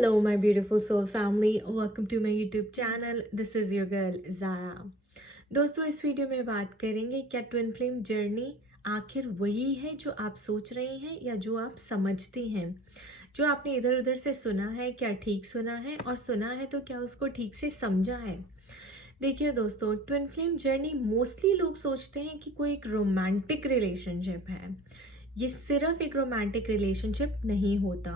Hello, my beautiful soul family. Welcome to my YouTube channel. This is your girl Zara. दोस्तों, इस video में बात करेंगे क्या ट्विन फ्लेम जर्नी आखिर वही है जो आप सोच रहे हैं या जो आप समझती हैं। जो आपने इधर उधर से सुना है, क्या ठीक सुना है, और सुना है तो क्या उसको ठीक से समझा है। देखिए दोस्तों, ट्विन फ्लेम जर्नी मोस्टली लोग सोचते हैं कि कोई एक रोमांटिक रिलेशनशिप है। ये सिर्फ एक रोमांटिक रिलेशनशिप नहीं होता।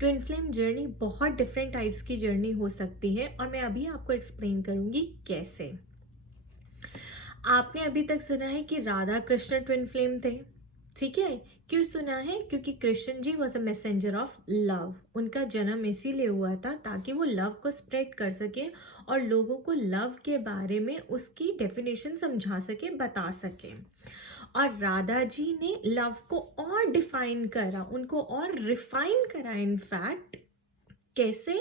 ट्विन फ्लेम जर्नी बहुत डिफरेंट टाइप्स की जर्नी हो सकती है और मैं अभी आपको एक्सप्लेन करूंगी कैसे। आपने अभी तक सुना है कि राधा कृष्ण ट्विन फ्लेम थे, ठीक है। क्यों सुना है? क्योंकि Krishna ji was a messenger of love. उनका जन्म इसीलिए हुआ था ताकि वो लव को स्प्रेड कर सके और लोगों को लव के बारे में उसकी डेफिनेशन समझा सके, बता सके। और राधा जी ने लव को और डिफाइन करा, उनको और रिफाइन करा। इनफैक्ट कैसे?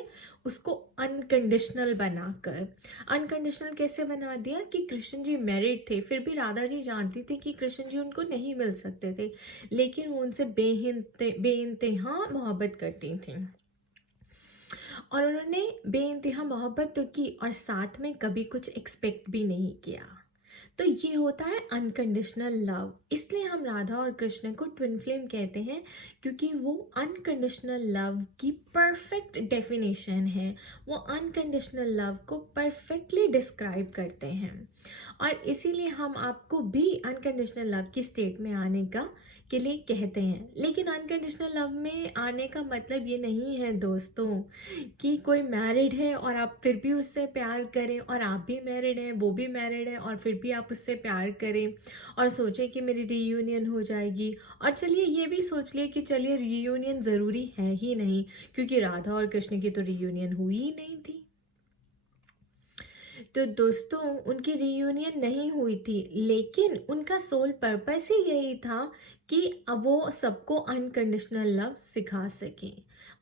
उसको अनकंडीशनल बनाकर। अनकंडीशनल कैसे बना दिया कि कृष्ण जी मैरिड थे, फिर भी राधा जी जानती थी कि कृष्ण जी उनको नहीं मिल सकते थे, लेकिन वो उनसे बेइंतहा मोहब्बत करती थी और उन्होंने बेइंतहा मोहब्बत तो की और साथ में कभी कुछ एक्सपेक्ट भी नहीं किया। तो ये होता है अनकंडीशनल लव। इसलिए हम राधा और कृष्ण को ट्विन फ्लेम कहते हैं, क्योंकि वो अनकंडीशनल लव की परफेक्ट डेफिनेशन है। वो अनकंडीशनल लव को परफेक्टली डिस्क्राइब करते हैं और इसीलिए हम आपको भी अनकंडीशनल लव की स्टेट में आने के लिए कहते हैं। लेकिन अनकंडीशनल लव में आने का मतलब ये नहीं है दोस्तों कि कोई मैरिड है और आप फिर भी उससे प्यार करें, और आप भी मैरिड हैं, वो भी मैरिड है, और फिर भी आप उससे प्यार करें और सोचें कि मेरी रीयूनियन हो जाएगी। और चलिए ये भी सोच लिए कि चलिए रीयूनियन ज़रूरी है ही नहीं, क्योंकि राधा और कृष्ण की तो रीयूनियन हुई ही नहीं थी। तो दोस्तों, उनकी रीयूनियन नहीं हुई थी, लेकिन उनका सोल पर्पस ही यही था कि अब वो सबको अनकंडीशनल लव सिखा सके।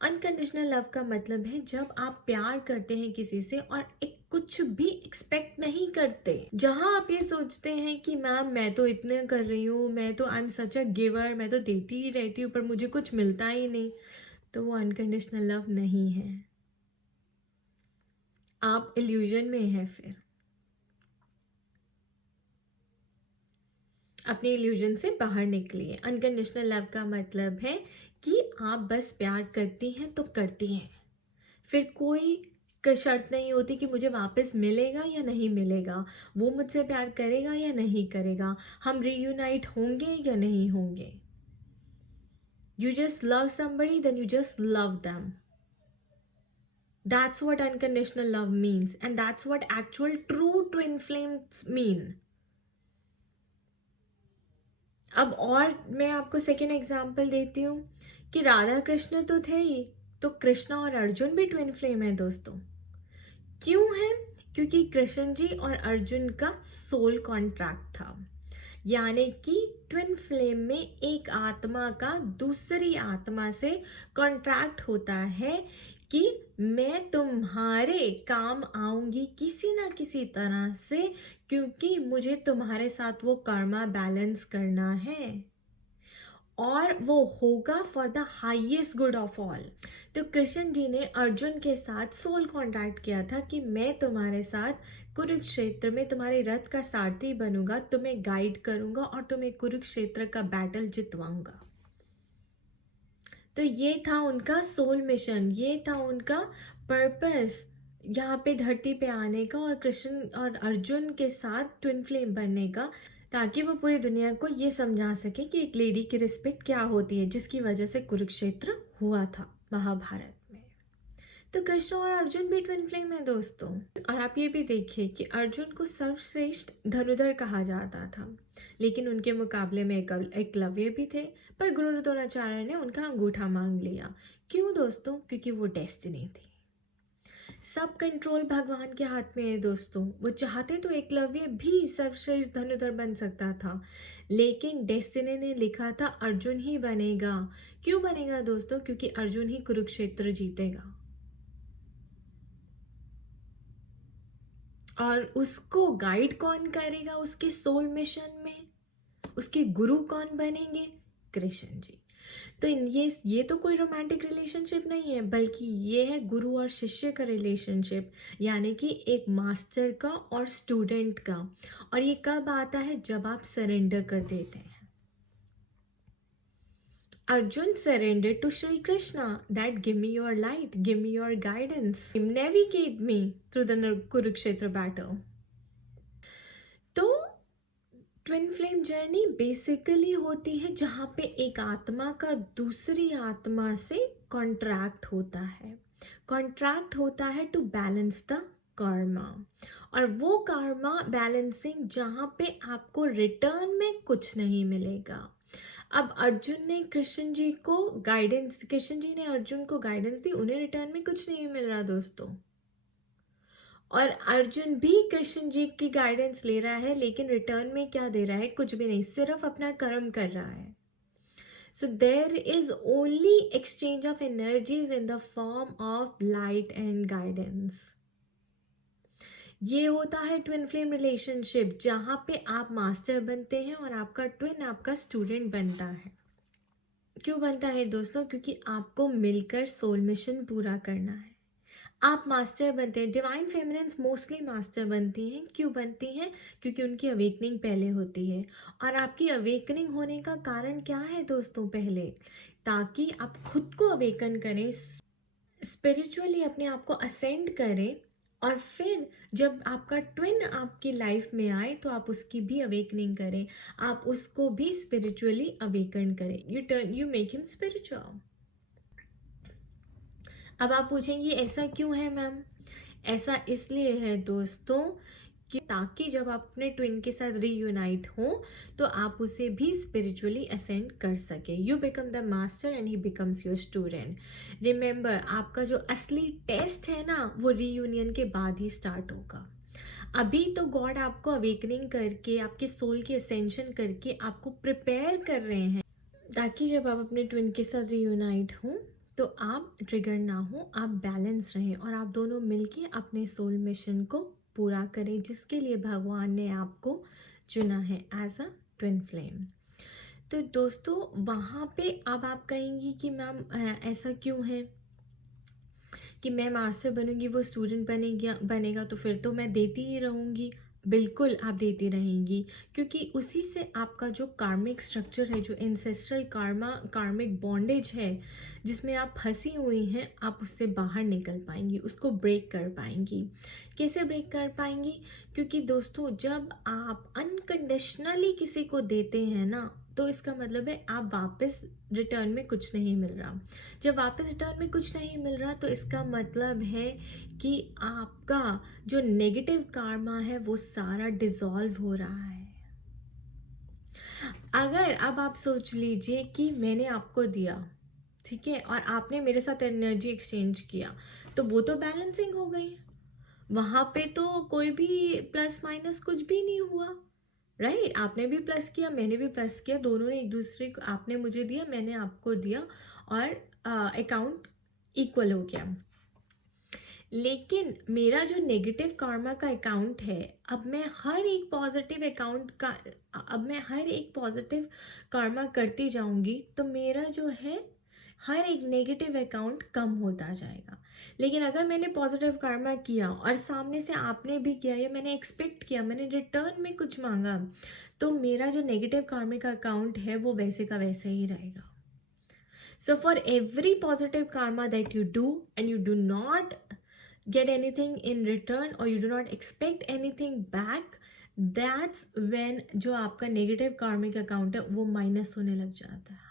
अनकंडीशनल लव का मतलब है जब आप प्यार करते हैं किसी से और एक कुछ भी एक्सपेक्ट नहीं करते। जहां आप ये सोचते हैं कि मैम मैं तो इतने कर रही हूँ, मैं तो I am such a giver, मैं तो देती ही रहती हूँ पर मुझे कुछ मिलता ही नहीं, तो वो अनकंडीशनल लव नहीं है। आप इल्यूजन में हैं। फिर अपने इल्यूजन से बाहर निकलिए। अनकंडीशनल लव का मतलब है कि आप बस प्यार करती हैं तो करती हैं, फिर कोई शर्त नहीं होती कि मुझे वापस मिलेगा या नहीं मिलेगा, वो मुझसे प्यार करेगा या नहीं करेगा, हम रीयूनाइट होंगे या नहीं होंगे। You just love somebody, then you just love them. That's what unconditional love means, and that's what actual true twin flames mean. अब और मैं आपको सेकेंड एग्जाम्पल देती हूँ कि राधा कृष्ण तो थे ही, तो कृष्णा और अर्जुन भी ट्विन फ्लेम है दोस्तों। क्यों है? क्योंकि कृष्ण जी और अर्जुन का सोल कॉन्ट्रैक्ट था, यानी कि ट्विन फ्लेम में एक आत्मा का दूसरी आत्मा से कॉन्ट्रैक्ट होता है कि मैं तुम्हारे काम आऊंगी किसी ना किसी तरह से, क्योंकि मुझे तुम्हारे साथ वो कर्मा बैलेंस करना है और वो होगा for the highest good of all. तो कृष्ण जी ने अर्जुन के साथ सोल कॉन्ट्रैक्ट किया था कि मैं तुम्हारे साथ कुरुक्षेत्र में तुम्हारे रथ का सारथी बनूंगा, तुम्हें गाइड करूंगा और तुम्हें कुरुक्षेत्र का बैटल जितवाऊंगा। तो ये था उनका सोल मिशन, ये था उनका पर्पस यहाँ पे धरती पे आने का और कृष्ण और अर्जुन के साथ ट्विन फ्लेम बनने का, ताकि वो पूरी दुनिया को ये समझा सके कि एक लेडी की रिस्पेक्ट क्या होती है, जिसकी वजह से कुरुक्षेत्र हुआ था महाभारत में। तो कृष्ण और अर्जुन भी ट्विन फ्लेम है दोस्तों। और आप ये भी देखिए कि अर्जुन को सर्वश्रेष्ठ धनुधर कहा जाता था, लेकिन उनके मुकाबले में एकलव्य भी थे, पर गुरु द्रोणाचार्य ने उनका अंगूठा मांग लिया। क्यों दोस्तों? क्योंकि वो डेस्टिनी थी। सब कंट्रोल भगवान के हाथ में है दोस्तों। वो चाहते तो एकलव्य भी सर्वश्रेष्ठ धनुधर बन सकता था, लेकिन डेस्टिनी ने लिखा था अर्जुन ही बनेगा। क्यों बनेगा दोस्तों? क्योंकि अर्जुन ही कुरुक्षेत्र जीतेगा और उसको गाइड कौन करेगा उसके सोल मिशन में? उसके गुरु कौन बनेंगे? कृष्ण जी। तो ये तो कोई रोमांटिक रिलेशनशिप नहीं है, बल्कि ये है गुरु और शिष्य का रिलेशनशिप, यानी कि एक मास्टर का और स्टूडेंट का। और ये कब आता है? जब आप सरेंडर कर देते हैं। Arjun surrendered to Shri Krishna that give me your light, give me your guidance, navigate me through the Kurukshetra battle. तो ट्विन फ्लेम जर्नी बेसिकली होती है जहाँ पे एक आत्मा का दूसरी आत्मा से कॉन्ट्रैक्ट होता है टू बैलेंस द कर्मा। और वो कर्मा बैलेंसिंग जहाँ पे आपको रिटर्न में कुछ नहीं मिलेगा। अब अर्जुन ने कृष्ण जी ने अर्जुन को गाइडेंस दी, उन्हें रिटर्न में कुछ नहीं मिल रहा दोस्तों। और अर्जुन भी कृष्ण जी की गाइडेंस ले रहा है, लेकिन रिटर्न में क्या दे रहा है? कुछ भी नहीं, सिर्फ अपना कर्म कर रहा है। So there is only exchange of energies in the form of light and guidance. ये होता है ट्विन फ्लेम रिलेशनशिप, जहाँ पे आप मास्टर बनते हैं और आपका ट्विन आपका स्टूडेंट बनता है। क्यों बनता है दोस्तों? क्योंकि आपको मिलकर सोल मिशन पूरा करना है। आप मास्टर बनते हैं। डिवाइन फेमिनिन्स मोस्टली मास्टर बनती हैं। क्यों बनती हैं? क्योंकि उनकी अवेकनिंग पहले होती है। और आपकी अवेकनिंग होने का कारण क्या है दोस्तों? पहले ताकि आप खुद को अवेकन करें, स्पिरिचुअली अपने आप को असेंड करें, और फिर जब आपका ट्विन आपकी लाइफ में आए तो आप उसकी भी अवेकनिंग करें, आप उसको भी स्पिरिचुअली अवेकन करें। You make him spiritual. अब आप पूछेंगे ऐसा क्यों है मैम? ऐसा इसलिए है दोस्तों कि ताकि जब आप अपने ट्विन के साथ रीयूनाइट हो तो आप उसे भी स्पिरिचुअली असेंड कर सके। You become the master and he becomes your student. Remember, आपका जो असली टेस्ट है ना, वो रीयूनियन के बाद ही स्टार्ट होगा। अभी तो गॉड आपको अवेकनिंग करके, आपके सोल की असेंशन करके आपको प्रिपेयर कर रहे हैं, ताकि जब आप अपने ट्विन के साथ रीयूनाइट हो तो आप ट्रिगर ना हो, आप बैलेंस रहें और आप दोनों मिलके अपने सोल मिशन को पूरा करें, जिसके लिए भगवान ने आपको चुना है एज अ ट्विन फ्लेम। तो दोस्तों वहाँ पे अब आप कहेंगी कि मैम ऐसा क्यों है कि मैं मास्टर बनूंगी, वो स्टूडेंट बनेगा तो फिर तो मैं देती ही रहूँगी। बिल्कुल आप देती रहेंगी, क्योंकि उसी से आपका जो कार्मिक स्ट्रक्चर है, जो एंसेस्ट्रल कार्मिक बॉन्डेज है जिसमें आप फंसी हुई हैं, आप उससे बाहर निकल पाएंगी, उसको ब्रेक कर पाएंगी। कैसे ब्रेक कर पाएंगी? क्योंकि दोस्तों जब आप अनकंडीशनली किसी को देते हैं ना, तो इसका मतलब है आप वापस रिटर्न में कुछ नहीं मिल रहा। जब वापस रिटर्न में कुछ नहीं मिल रहा तो इसका मतलब है कि आपका जो नेगेटिव कार्मा है वो सारा डिसॉल्व हो रहा है। अगर अब आप सोच लीजिए कि मैंने आपको दिया, ठीक है, और आपने मेरे साथ एनर्जी एक्सचेंज किया, तो वो तो बैलेंसिंग हो गई। वहां पे तो कोई भी प्लस माइनस कुछ भी नहीं हुआ, राइट? आपने भी प्लस किया, मैंने भी प्लस किया, दोनों ने एक दूसरे को, आपने मुझे दिया, मैंने आपको दिया, और अकाउंट इक्वल हो गया। लेकिन मेरा जो नेगेटिव कार्मा का अकाउंट है, अब मैं हर एक पॉजिटिव कार्मा करती जाऊंगी तो मेरा जो है हर एक नेगेटिव अकाउंट कम होता जाएगा। लेकिन अगर मैंने पॉजिटिव कार्मा किया और सामने से आपने भी किया, या मैंने एक्सपेक्ट किया, मैंने रिटर्न में कुछ मांगा, तो मेरा जो नेगेटिव कार्मिक अकाउंट है वो वैसे का वैसे ही रहेगा। So for every positive karma that you do and you do not get anything in return or you do not expect anything back, that's when जो आपका negative karmic account है वो minus होने लग जाता है।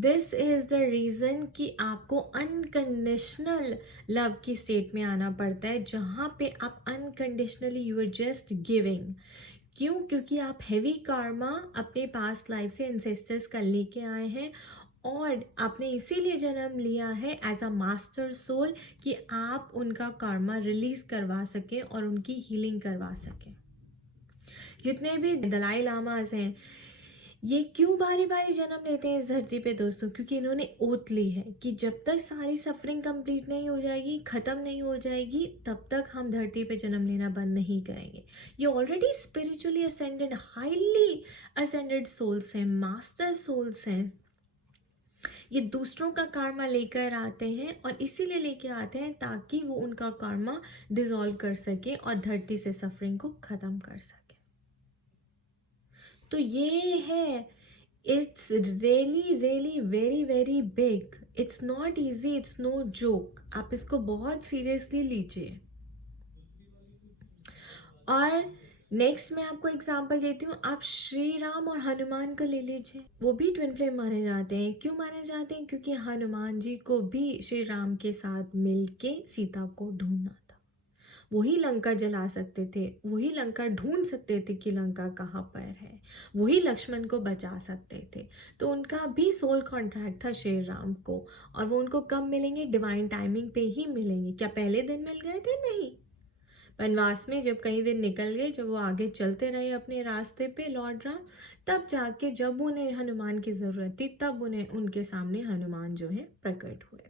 This is the reason कि आपको unconditional love की state में आना पड़ता है, जहाँ पे आप unconditionally you are just giving। क्यों? क्योंकि आप हैवी कार्मा अपने पास्ट लाइफ से एंसेस्टर्स का लेके आए हैं, और आपने इसीलिए जन्म लिया है एज अ मास्टर सोल कि आप उनका कार्मा रिलीज करवा सकें और उनकी हीलिंग करवा सकें। जितने भी दलाई लामाज हैं, ये क्यों बारी बारी जन्म लेते हैं इस धरती पे दोस्तों? क्योंकि इन्होंने ओथ ली है कि जब तक सारी सफरिंग कंप्लीट नहीं हो जाएगी, ख़त्म नहीं हो जाएगी, तब तक हम धरती पे जन्म लेना बंद नहीं करेंगे। ये already spiritually ascended, highly ascended souls हैं, मास्टर सोल्स हैं। ये दूसरों का कर्मा लेकर आते हैं और इसीलिए लेके आते हैं ताकि वो उनका कर्मा डिसॉल्व कर सके और धरती से सफरिंग को ख़त्म कर सके। तो ये है, it's really really very very big, it's not easy, it's no joke. आप इसको बहुत सीरियसली लीजिए। और नेक्स्ट मैं आपको एग्जांपल देती हूँ, आप श्री राम और हनुमान को ले लीजिए। वो भी ट्विन फ्लेम माने जाते हैं। क्यों माने जाते हैं? क्योंकि हनुमान जी को भी श्री राम के साथ मिलके सीता को ढूंढना था। वही लंका जला सकते थे, वही लंका ढूंढ सकते थे कि लंका कहाँ पर है, वही लक्ष्मण को बचा सकते थे। तो उनका भी सोल कॉन्ट्रैक्ट था श्री राम को। और वो उनको कब मिलेंगे? डिवाइन टाइमिंग पे ही मिलेंगे। क्या पहले दिन मिल गए थे? नहीं। वनवास में जब कई दिन निकल गए, जब वो आगे चलते रहे अपने रास्ते पे लौट राम, तब जाके जब उन्हें हनुमान की ज़रूरत थी, तब उन्हें उनके सामने हनुमान जो है प्रकट हुए।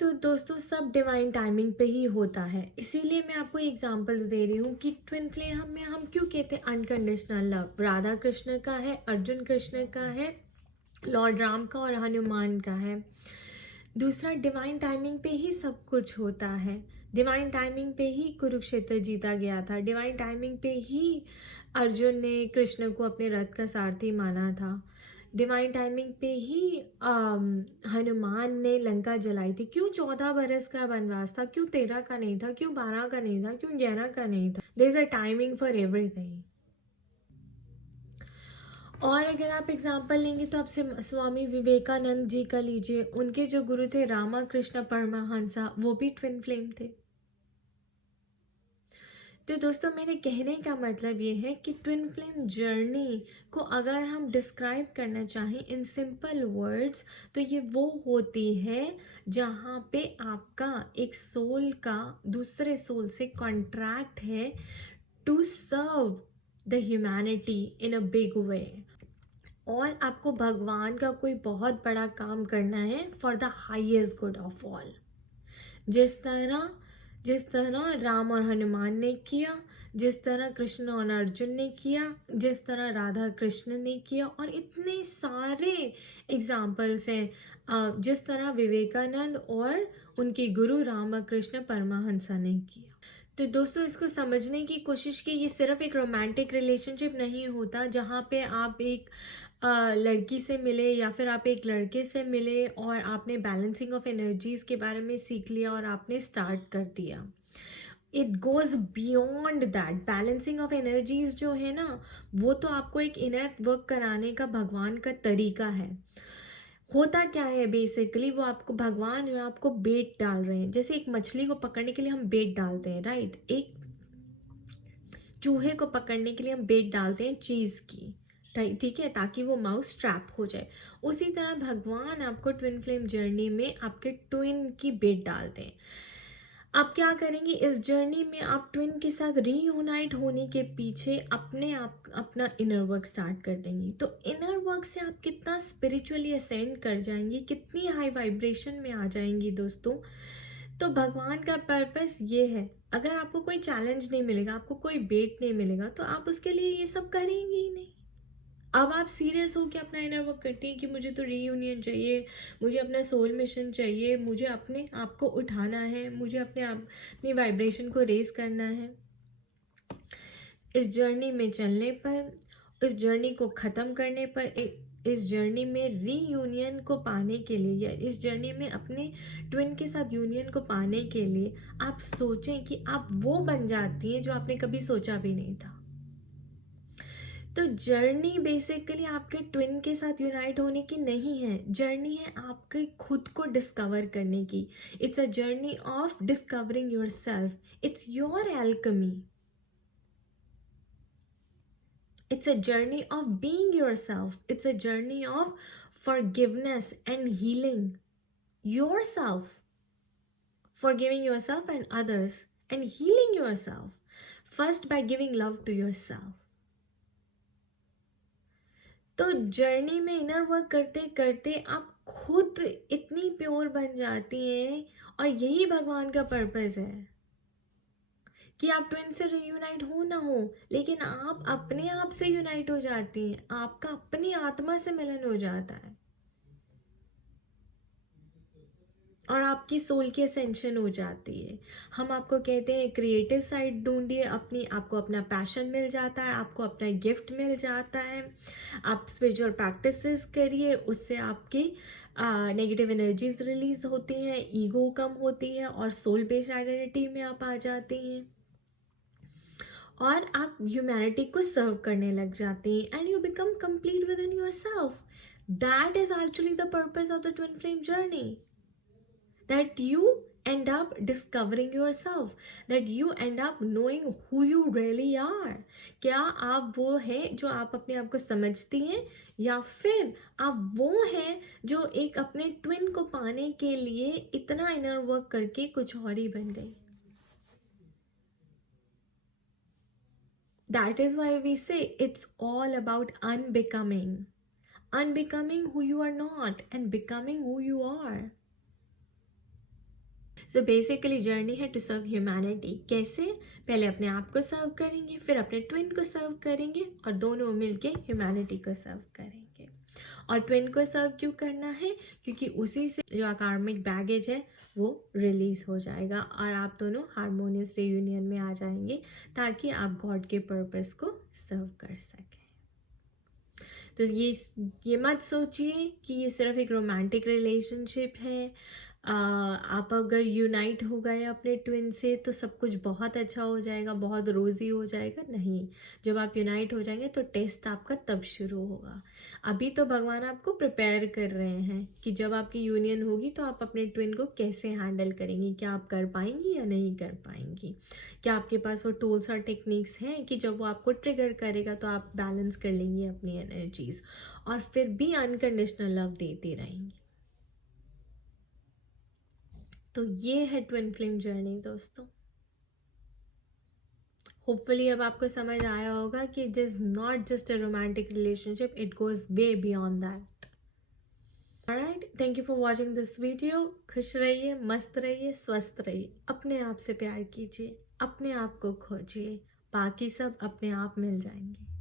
तो दोस्तों सब डिवाइन टाइमिंग पे ही होता है। इसीलिए मैं आपको एग्जांपल्स दे रही हूँ कि ट्विन फ्लेम में हम क्यों कहते हैं अनकंडीशनल लव। राधा कृष्ण का है, अर्जुन कृष्ण का है, लॉर्ड राम का और हनुमान का है। दूसरा, डिवाइन टाइमिंग पे ही सब कुछ होता है। डिवाइन टाइमिंग पे ही कुरुक्षेत्र जीता गया था। डिवाइन टाइमिंग पे ही अर्जुन ने कृष्ण को अपने रथ का सारथी माना था। डिवाइन टाइमिंग पे ही हनुमान ने लंका जलाई थी। क्यों 14 बरस का वनवास था? क्यों 13 का नहीं था? क्यों 12 का नहीं था? क्यों 11 का नहीं था? There is a timing for everything. और अगर आप एग्जाम्पल लेंगे तो आप स्वामी विवेकानंद जी का लीजिए। उनके जो गुरु थे रामाकृष्ण परमहंसा, वो भी ट्विन फ्लेम थे। तो दोस्तों मेरे कहने का मतलब ये है कि ट्विन फ्लेम जर्नी को अगर हम डिस्क्राइब करना चाहें इन सिंपल वर्ड्स, तो ये वो होती है जहाँ पे आपका एक सोल का दूसरे सोल से कॉन्ट्रैक्ट है to serve the humanity in a big way. और आपको भगवान का कोई बहुत बड़ा काम करना है for the highest good of all. जिस तरह राम और हनुमान ने किया, जिस तरह कृष्ण और अर्जुन ने किया, जिस तरह राधा कृष्ण ने किया, और इतने सारे एग्जाम्पल्स हैं जिस तरह विवेकानंद और उनके गुरु रामकृष्ण परमहंसा ने किया। तो दोस्तों इसको समझने की कोशिश की, ये सिर्फ एक रोमांटिक रिलेशनशिप नहीं होता जहाँ पे आप एक लड़की से मिले या फिर आप एक लड़के से मिले और आपने बैलेंसिंग ऑफ एनर्जीज के बारे में सीख लिया और आपने स्टार्ट कर दिया। It goes beyond that. Balancing of energies जो है ना, वो तो आपको एक इनर वर्क कराने का भगवान का तरीका है। होता क्या है बेसिकली, वो आपको भगवान जो है आपको बेट डाल रहे हैं। जैसे एक मछली को पकड़ने के लिए हम बेट डालते हैं, राइट? एक चूहे को पकड़ने के लिए हम बेट डालते हैं चीज़ की, ठीक है, ताकि वो माउस ट्रैप हो जाए। उसी तरह भगवान आपको ट्विन फ्लेम जर्नी में आपके ट्विन की बेट डालते हैं। आप क्या करेंगे इस जर्नी में? आप ट्विन के साथ रीयूनाइट होने के पीछे अपना इनर वर्क स्टार्ट कर देंगी। तो इनर वर्क से आप कितना स्पिरिचुअली असेंड कर जाएंगी, कितनी हाई वाइब्रेशन में आ जाएंगी दोस्तों। तो भगवान का पर्पस ये है, अगर आपको कोई चैलेंज नहीं मिलेगा, आपको कोई बेट नहीं मिलेगा, तो आप उसके लिए ये सब करेंगे ही नहीं। अब आप सीरियस हो के अपना इनर वर्क करती हैं कि मुझे तो रीयूनियन चाहिए, मुझे अपना सोल मिशन चाहिए, मुझे अपने आप को उठाना है, मुझे अपनी वाइब्रेशन को रेज करना है। इस जर्नी में चलने पर, इस जर्नी को ख़त्म करने पर, इस जर्नी में रीयूनियन को पाने के लिए या इस जर्नी में अपने ट्विन के साथ यूनियन को पाने के लिए आप सोचें कि आप वो बन जाती हैं जो आपने कभी सोचा भी नहीं था। तो जर्नी बेसिकली आपके ट्विन के साथ यूनाइट होने की नहीं है, जर्नी है आपके खुद को डिस्कवर करने की। It's a journey of discovering your self, it's your alchemy, it's a journey of being yourself, it's a journey of forgiveness and healing yourself, forgiving yourself and others and healing yourself first by giving love to yourself. तो journey में inner work करते करते आप खुद इतनी pure बन जाती हैं, और यही भगवान का पर्पस है कि आप ट्विन से रीयूनाइट हो ना हो, लेकिन आप अपने आप से यूनाइट हो जाती हैं, आपका अपनी आत्मा से मिलन हो जाता है और आपकी सोल की असेंशन हो जाती है। हम आपको कहते हैं क्रिएटिव साइड ढूंढिए अपनी, आपको अपना पैशन मिल जाता है, आपको अपना गिफ्ट मिल जाता है। आप स्पिरिचुअल प्रैक्टिसेस करिए, उससे आपकी नेगेटिव एनर्जीज रिलीज होती हैं, ईगो कम होती है और सोल बेस्ड आइडेंटिटी में आप आ जाती हैं और आप ह्यूमैनिटी को सर्व करने लग जाते हैं and you become complete with in your self. That is actually the purpose of the twin flame journey, that you end up discovering yourself, that you end up knowing who you really are। क्या आप वो हैं जो आप अपने आप को समझती हैं, या फिर आप वो हैं जो एक अपने ट्विन को पाने के लिए इतना इनर वर्क करके कुछ और ही बन गई। That is why we say it's all about unbecoming who you are not and becoming who you are। So basically journey है टू सर्व ह्यूमैनिटी। कैसे? पहले अपने आप को सर्व करेंगे, फिर अपने ट्विन को सर्व करेंगे और दोनों मिलके ह्यूमैनिटी को सर्व करेंगे। और ट्विन को सर्व क्यों करना है? क्योंकि उसी से जो अकार्मिक बैगेज है वो रिलीज हो जाएगा और आप दोनों हारमोनियस रियूनियन में आ जाएंगे ताकि आप गॉड के पर्पस को सर्व कर सकें। तो ये मत सोचिए कि ये सिर्फ एक रोमांटिक रिलेशनशिप है। आप अगर यूनाइट हो गए अपने ट्विन से तो सब कुछ बहुत अच्छा हो जाएगा, बहुत रोज़ी हो जाएगा। नहीं, जब आप यूनाइट हो जाएंगे तो टेस्ट आपका तब शुरू होगा। अभी तो भगवान आपको प्रिपेयर कर रहे हैं कि जब आपकी यूनियन होगी तो आप अपने ट्विन को कैसे हैंडल करेंगी, क्या आप कर पाएंगी या नहीं कर पाएंगी, क्या आपके पास वो टूल्स और टेक्निक्स हैं कि जब वो आपको ट्रिगर करेगा तो आप बैलेंस कर लेंगी अपनी एनर्जीज और फिर भी अनकंडीशनल लव देती रहेंगी। तो ये है ट्विन फ्लेम जर्नी दोस्तों। होपफुली अब आपको समझ आया होगा कि it is not just a romantic relationship, it goes way beyond that. Alright, thank you for watching this video. खुश रहिए, मस्त रहिए, स्वस्थ रहिए, अपने आप से प्यार कीजिए, अपने आप को खोजिए, बाकी सब अपने आप मिल जाएंगे।